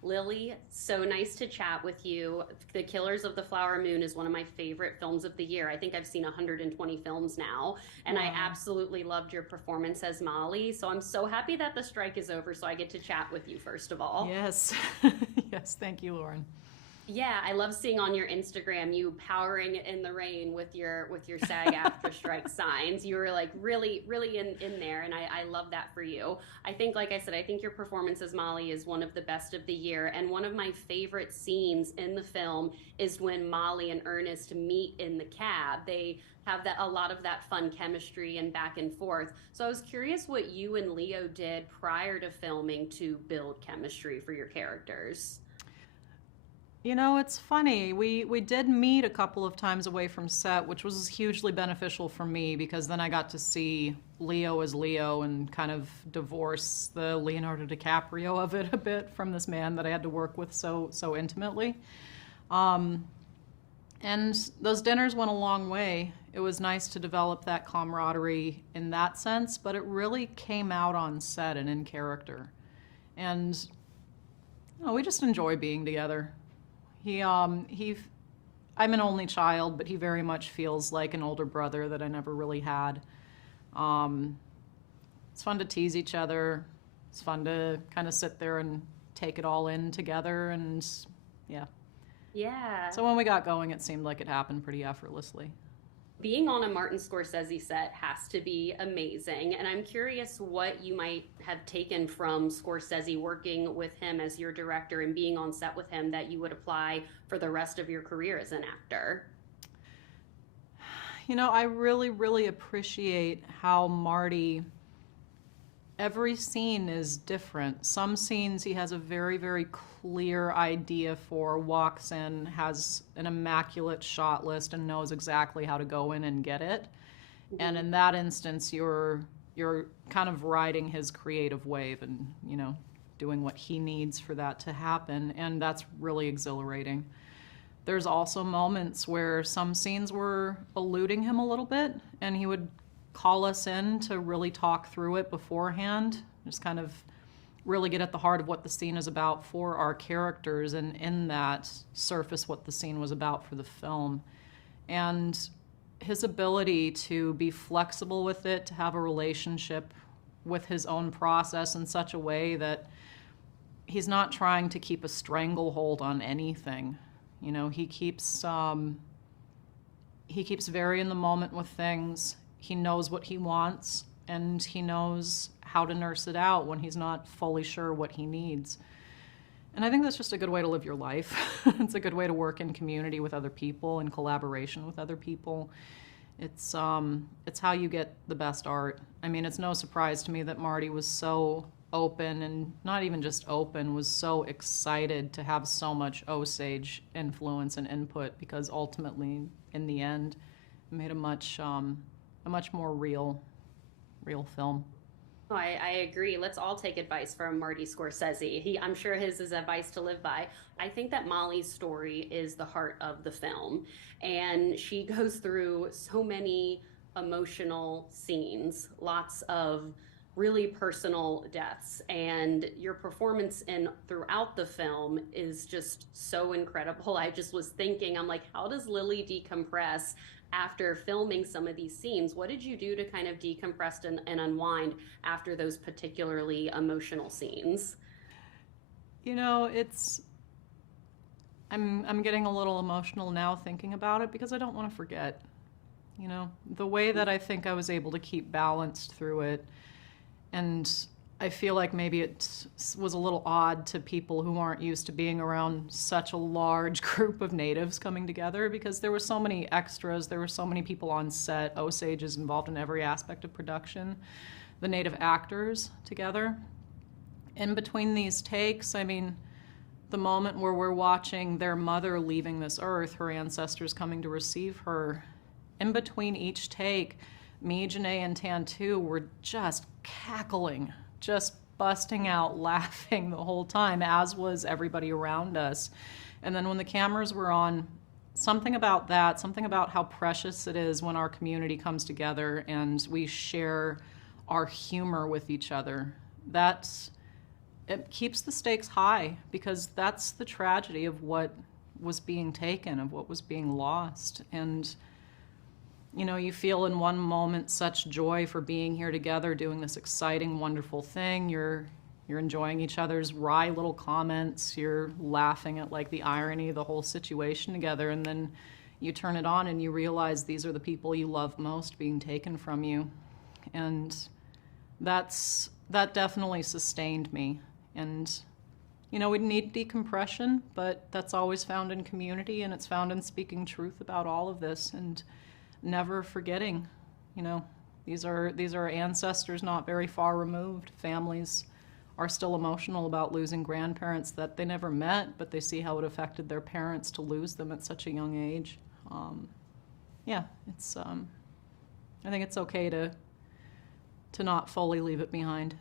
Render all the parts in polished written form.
Lily, so nice to chat with you. The Killers of the Flower Moon is one of my favorite films of the year. I think I've seen 120 films now, and I Wow. absolutely loved your performance as Molly. So I'm so happy that the strike is over, so I get to chat with you first of all. Yes. Yes, thank you, Lauren. Yeah, I love seeing on your Instagram you powering in the rain with your SAG after strike signs. You were like really in there, and I love that for you. I think, like I said, I think your performance as Molly is one of the best of the year, and one of my favorite scenes in the film is when Molly and Ernest meet in the cab. They have that a lot of that fun chemistry and back and forth. So I was curious what you and Leo did prior to filming to build chemistry for your characters. You know, it's funny. We did meet a couple of times away from set, which was hugely beneficial for me because then I got to see Leo as Leo and kind of divorce the Leonardo DiCaprio of it a bit from this man that I had to work with so intimately. Um, and those dinners went a long way. It was nice to develop that camaraderie in that sense, but it really came out on set and in character. And we just enjoy being together. He, I'm an only child, but he very much feels like an older brother that I never really had. Um, it's fun to tease each other. It's fun to kind of sit there and take it all in together, and yeah. Yeah. So when we got going, it seemed like it happened pretty effortlessly. Being on a Martin Scorsese set has to be amazing. And I'm curious what you might have taken from Scorsese working with him as your director and being on set with him that you would apply for the rest of your career as an actor. You know, I really appreciate how Marty, every scene is different. Some scenes he has a very clear idea for, walks in, has an immaculate shot list, and knows exactly how to go in and get it. And Mhm. in that instance, you're kind of riding his creative wave and, doing what he needs for that to happen, and that's really exhilarating. There's also moments where some scenes were eluding him a little bit, and he would call us in to really talk through it beforehand, just kind of really get at the heart of what the scene is about for our characters, and in that surface what the scene was about for the film. And his ability to be flexible with it, to have a relationship with his own process in such a way that he's not trying to keep a stranglehold on anything. He keeps very in the moment with things. He knows what he wants, and he knows how to nurse it out when he's not fully sure what he needs. And I think that's just a good way to live your life. It's a good way to work in community with other people, in collaboration with other people. It's how you get the best art. I mean, it's no surprise to me that Marty was so open, and not even just open, was so excited to have so much Osage influence and input, because ultimately, in the end, it made a much more real film. Oh, I agree. Let's all take advice from Marty Scorsese. I'm sure his is advice to live by. I think that Molly's story is the heart of the film, and she goes through so many emotional scenes, lots of really personal deaths, and your performance in throughout the film is just so incredible. I just was thinking, I'm like, how does Lily decompress after filming some of these scenes? What did you do to kind of decompress and unwind after those particularly emotional scenes? You know, it's I'm getting a little emotional now thinking about it because I don't want to forget. The way that I think I was able to keep balanced through it, and I feel like maybe it was a little odd to people who aren't used to being around such a large group of natives coming together, because there were so many extras, there were so many people on set, Osages involved in every aspect of production, the native actors together. In between these takes, I mean, the moment where we're watching their mother leaving this earth, her ancestors coming to receive her, in between each take, me, Janae, and Tantu were just cackling, just busting out laughing the whole time, as was everybody around us. And then when the cameras were on, something about that, something about how precious it is when our community comes together and we share our humor with each other. it keeps the stakes high, because that's the tragedy of what was being taken, of what was being lost. And you feel in one moment such joy for being here together, doing this exciting, wonderful thing. You're enjoying each other's wry little comments. You're laughing at like the irony of the whole situation together. And then you turn it on and you realize these are the people you love most being taken from you. And that definitely sustained me. And we need decompression, but that's always found in community, and it's found in speaking truth about all of this and never forgetting. These are ancestors not very far removed. Families are still emotional about losing grandparents that they never met, but they see how it affected their parents to lose them at such a young age. It's I think it's okay to not fully leave it behind.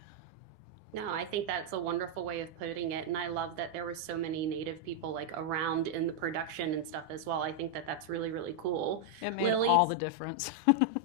No, I think that's a wonderful way of putting it. And I love that there were so many Native people like around in the production and stuff as well. I think that that's really, really cool. It made Lily, all the difference.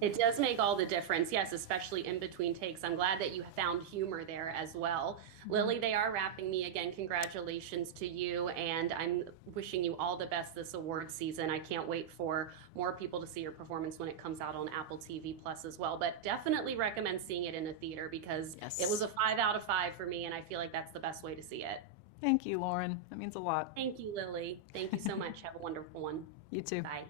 it does make all the difference, yes, especially in between takes. I'm glad that you found humor there as well. Lily, they are wrapping me. Again, congratulations to you, and I'm wishing you all the best this award season. I can't wait for more people to see your performance when it comes out on Apple TV Plus as well. But definitely recommend seeing it in a theater, because Yes. it was a 5 out of 5 for me, and I feel like that's the best way to see it. Thank you, Lauren. That means a lot. Thank you, Lily. Thank you so much. Have a wonderful one. You too. Bye.